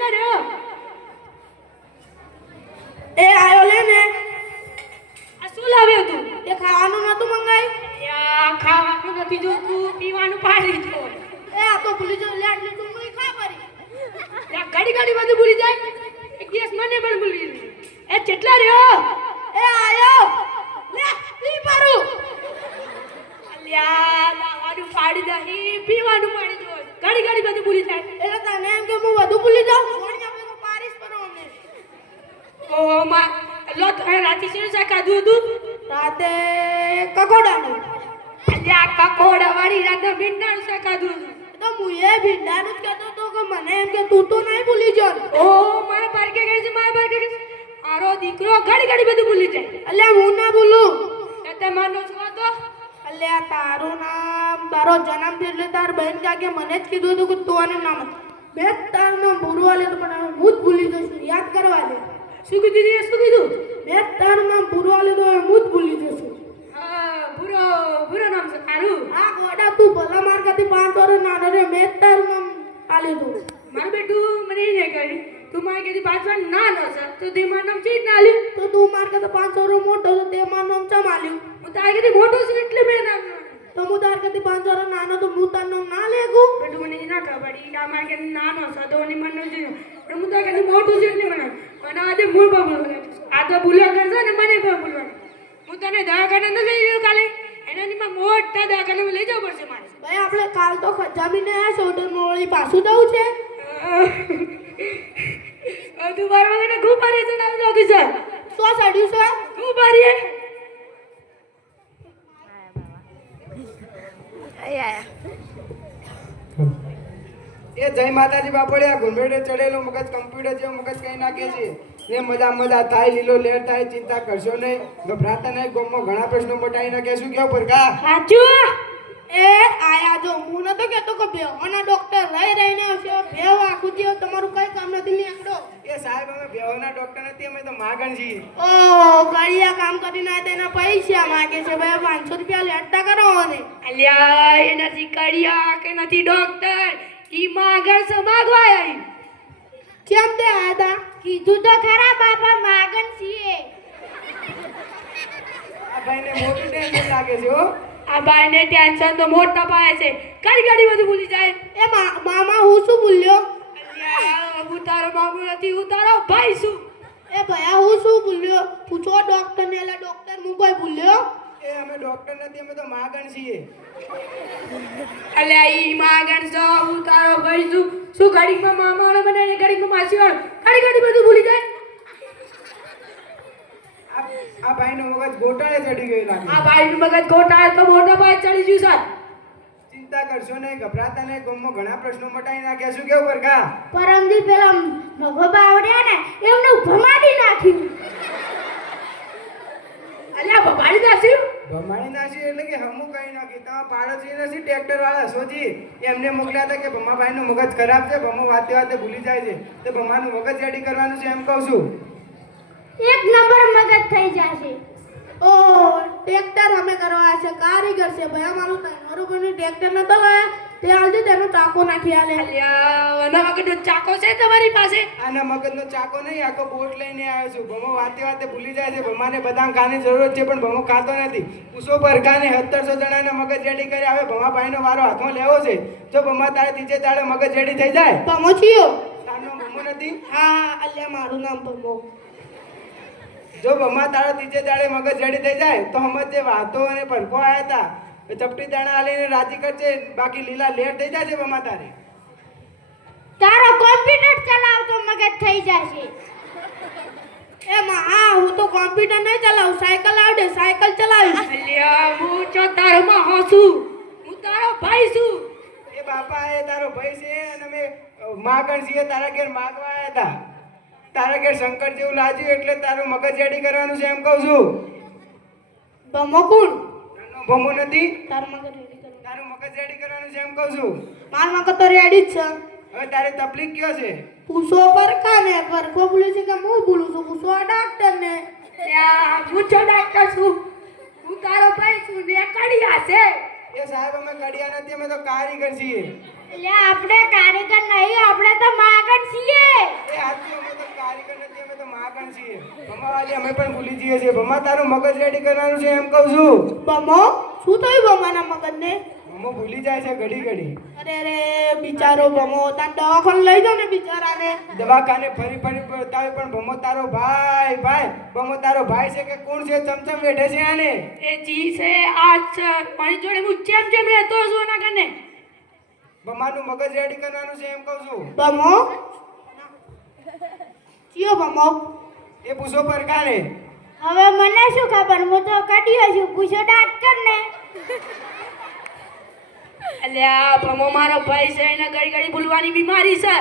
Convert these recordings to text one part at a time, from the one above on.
કેટલા રહ્યો એ આયો લે ને આ શું લાવ્યો તું તે ખાવાનું નતું મંગાઈ યા ખાવાનું નથી જોતું પીવાનું પાડી દો એ આ તો ભૂલી જો લે આટલી ડુંગળી ખા પરી યા ઘડી બધું ભૂલી જાય એક દિવસ મને પણ ભૂલી ગઈ એ કેટલા રહ્યો એ આયો લે પી પારું અલ્યા લાવાનું પાડી દહી પીવાનું પાડી દો ઘડી બધું ભૂલી જાય એટલે તને એમ કે હું વધુ ભૂલી જાઉં કોણિયા પેલો પારીસ પર અમને ઓ માં લો તો રાતી શું ખાધું હતું રાતે કકોડાનું અલ્યા કકોડા વાળી રાતે ભીંડાનું શાક ખાધું હતું તો હું એ ભીંડાનું જ કહેતો તો કે મને એમ કે તું તો નહીં ભૂલી જો ઓ મારા પારકે ગઈ છે મારા પારકે ગઈ આરો દીકરો ઘડી બધું ભૂલી જાય અલ્યા હું ના ભૂલું એ તે માનો છો તો અલ્યા તારું નામ તારો જન્મ થયો એટલે તાર બહેન કાકે મને જ કીધું હતું કે તું આનું નામ બે તારું નામ ભૂરવા લે તો પણ હું જ ભૂલી જઈશ યાદ કરવા દે શું કીધું બે તારું નામ ભૂરવા લે તો હું જ ભૂલી જઈશ હા ભૂરો નામ છે તારું આ ગોડા તું ભલા માર કરતી 5 વર્ષ નાનો રે મેં જ તારું નામ આલી દઉં મારું બેટું મને એ નહીં કહ્યું તું મારી કીધી 5 વાર નાનો છે તો તે મારું નામ ચીજ ના લ્યું તો તું માર કરતા 5 વર્ષ મોટો છે તે મારું નામ ચમ આલ્યું હું તારી કીધી મોટો છે એટલે મેં નામ તો હું તાર કરતી 5 વર્ષ નાનો તો હું તારું નામ ના લેગું બેટું મને ના ખબર ઈ મારી કે નાનો છે તો ની મનનો છે પણ હું તો કીધી મોટું છે એટલે મને અને આજે મૂળ પર બોલવાનું આ તો ભૂલ્યા કરશે ને મને પણ બોલવાનું હું તને દવાખાને ન લઈ ગયો કાલે એનાથી મોટા દવાખાને લઈ જવું પડશે મારે ભાઈ આપણે કાલ તો ખજામીને આ સોડર મોળી પાછું જવું છે તું બાર વાગે ખૂબ મારી છે નામ જોગી છે શું સડ્યું છે ખૂબ મારી એ જય માતાજી બાપડિયા ઘુંડેડે ચડેલો મગજ કમ્પ્યુટર જેવો મગજ કઈ નાખે છે એ મજા થાય લીલો લેર થાય ચિંતા કરશો નહીં ગભરાતા નહીં ગોમમાં ઘણા પ્રશ્નો મટાઈ નાખે શું કેવું પરકા સાચું એ આયા જો હું નતો કહેતો કે બેહોના ડોક્ટર રહીને આવશે બેહો આખું દિવસ તમારું કઈ કામ નથી નીકળો એ સાહેબ અમે બેહોના ડોક્ટર નથી અમે તો માગણ છીએ ઓ કડિયા કામ કરીને આ તેના પૈસા માંગે છે ભાઈ 500 રૂપિયા લેટા કરો ને અલ્યા એ નથી કડિયા કે નથી ડોક્ટર ઈ માગણ છે માગવા આવી કેમ તે આદા કીધું તો ખરા બાપા માગણ છીએ આ ભાઈને મોટું ટેન્શન લાગે છે હો આ ભાઈને ટેન્શન તો મોટા પાય છે ઘડી બધું ભૂલી જાય એ મામા હું શું બોલ્યો અલ્યા હું તારો મામુ નથી હું તારો ભાઈ છું એ ભયા હું શું બોલ્યો પૂછો ડોક્ટર ને એલા ડોક્ટર હું કોઈ બોલ્યો એ અમે ડોક્ટર નથી અમે તો માગણ છીએ અલ્યા ઈ માગણ છો હું તારો ભાઈ છું શું ઘડીમાં મામા વાળો બને ને ઘડીમાં માસી વાળો ઘડી બધું ભૂલી જાય આ ભાઈનો મગજ ગોટાળે ચડી ગયો લાગે આ ભાઈનું મગજ ગોટાળે તો મોટા ભાઈ ચડી ગયું સાહેબ ચિંતા કરશો નહીં ગભરાતા નહીં ગોમમાં ઘણા પ્રશ્નો મટાઈ નાખ્યા શું કેવું પરકા પરમદી પેલા મગોબા આવડ્યા ને એમને ભમાડી નાખ્યું અલ્યા ભમાડી નાખ્યું ભમાણી નાસી એટલે કે હમું કઈ નાખી તમારા પાડોશી નથી ટ્રેક્ટર વાળા સોજી એમને મોકલ્યા હતા કે ભમાભાઈનું મગજ ખરાબ છે ભમો વાતે ભૂલી જાય છે તો ભમાનું મગજ રેડી કરવાનું છે એમ કહું છું એક નંબર મગજ થઈ જશે ઓ ટ્રેક્ટર અમે કરવા છે કારીગર છે ભાઈ અમારું તમારું કોઈ ટ્રેક્ટર નતો લાયા તે આજે તેનો ચાકો નાખી આલે અલ્યા એના વગરનો ચાકો છે તમારી પાસે આના મગજનો ચાકો નહીં આખો બોટ લઈને આવ્યો છું ભમો વાતે ભૂલી જાય છે ભમાને બદામ ખાવાની જરૂર છે પણ ભમો ખાતો નથી પૂછો પરકાને 1700 જણાના મગજ રેડી કરી આવે ભમા ભાઈનો વારો હાથમાં લેવો છે જો ભમા તારે ત્રીજે તાળે મગજ રેડી થઈ જાય ભમો છીયો તારનો ભમો નથી હા અલ્યા મારું નામ ભમો જો ભમા તારો ત્રીજે દાડે મગજ રેડી થઈ જાય તો હમત જે વાતો અને પરખો આવ્યા હતા ચપટી દાણા આલીને રાજી કરશે બાકી લીલા લેર થઈ જશે ભમા તારે તારો કોમ્પ્યુટર ચલાવતો મગજ થઈ જશે એમાં હા હું તો કોમ્પ્યુટર નહીં ચલાવું સાયકલ આવડે સાયકલ ચલાવીશ અલ્યા હું જો તારો માં હોસું હું તારો ભાઈ છું એ બાપા એ તારો ભાઈ છે અને અમે માગણ છીએ તારા ઘેર માગવા આવ્યા હતા તારા ઘેર શંકર જેવું લાગ્યું એટલે તારું મગજ રેડી કરવાનું છે એમ કહું છું ભમો કોણ નાનો ભમો નથી તારું મગજ રેડી કરો તારું મગજ રેડી કરવાનું છે એમ કહું છું માર મગજ તો રેડી જ છે હવે તારે તકલીફ કયો છે પૂછો પરખાને પરખો બોલે છે કે હું બોલું છું પૂછો આ ડોક્ટર ને હું જો ડાક્ટર છું હું તારો ભાઈ છું ને કડિયા છે એ સાહેબ અમે કડિયા નથી અમે તો કારીગર છીએ એટલે આપણે કારીગર કારીગર નહીં, આપણે તો માગણ છીએ. એ હાચું, અમે તો કારીગર નથી, અમે તો માગણ છીએ. ભમા વાલી અમે પણ ભૂલી જઈએ છીએ. ભમા તારું મગજ રેડી કરવાનું છે એમ કહું છું. બમો શું થયું બમાના મગજને? ભમો ભૂલી જાય છે ઘડી ઘડી. અરે અરે બિચારો બમો, તાર દવાખાને લઈ જાઓ ને બિચારાને. દવાખાને ફરી ફરી બતાવે પણ ભમો તારો ભાઈ ભમો તારો ભાઈ છે કે કોણ છે? ચમચમ બેઠે છે આને. એ જી છે આ છે મારી જોડે હું જેમ રહેતો છું એના કને. ભમાનું મગજ રેડી કરવાનું છે એમ કહું છું. બમો ચિયો બમો? એ પૂછો પરખાને. હવે મને શું ખબર, હું તો કઢ્યો છું, પૂછો ડાક્ટર ને. અલ્યા ભમો મારો ભાઈ છે એને ઘડી ઘડી ભૂલવાની બીમારી છે.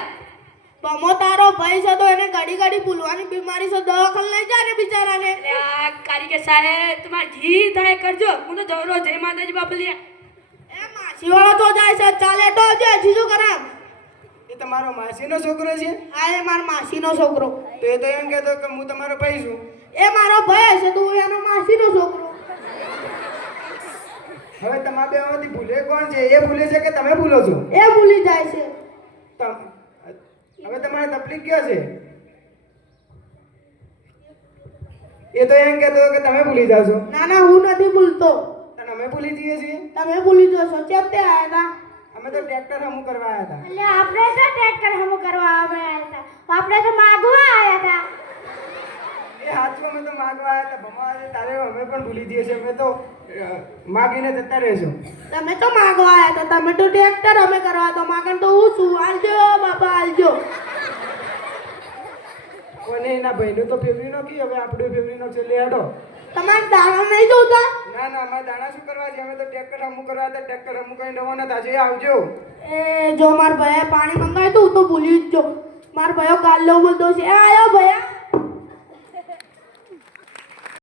બમો તારો ભાઈ છે તો એને ઘડી ઘડી ભૂલવાની બીમારી છે, દવાખાને લઈ જા ને બિચારાને. અલ્યા કારીગર સાહેબ તમારે જી થાય કરજો. હું તો દોરો જય માતાજી બાપલિયા. એ માસીવાળો તો જાય છે, ચાલે તો જે જીજુ કરામ. એ તમારો માસીનો છોકરો છે? આ એ મારા માસીનો છોકરો. તો એ તો એમ કહેતો કે હું તમારો ભાઈ છું. એ મારો ભાઈ છે તો હું એનો માસીનો છોકરો. હવે તમારા બેમાંથી ભૂલે કોણ છે? એ ભૂલે છે કે તમે ભૂલો છો? એ ભૂલી જાય છે. હવે તમારે તકલીફ ક્યાં છે? એ તો એમ કહેતો કે તમે ભૂલી જાવ છો. ના ના હું નથી ભૂલતો, અને અમે ભૂલી જઈએ છીએ. તમે ભૂલી જશો. કેમ તે આયા હતા? અમે તો ટ્રેક્ટર હમું કરવા આવ્યા હતા. એટલે આપણે તો ટ્રેક્ટર હમ કરવા આવ્યા હતા, આપણે તો માગવા આવ્યા હતા. એ હાચું, અમે તો માગવા આવ્યા હતા. ભમા આજે તારે અમે પણ ભૂલી જઈએ છીએ. અમે તો માગીને જતા રહેશું. તમે તો માગવા આવ્યા હતા, તમે તો ટ્રેક્ટર અમે કરવા તો માગણ તો હું છું. આલજો બાપા આલજો. કોને એના ભાઈનું તો ફેવરી નો કી, હવે આપણું ફેવરી નો છે. લે હેડો. તમારે દાણા નહીં જોતા? ના ના, અમારે દાણા શું કરવા છે? અમે તો ટ્રેક્ટર હમું કરવા હતા. ટ્રેક્ટર હમું કઈ નવો નતા છે. આવજો. એ જો મારા ભાઈએ પાણી મંગાવ્યું હતું તો ભૂલી જ જો. મારા ભાઈઓ ગાલ્લો બોલતો છે. એ આયો ભયા.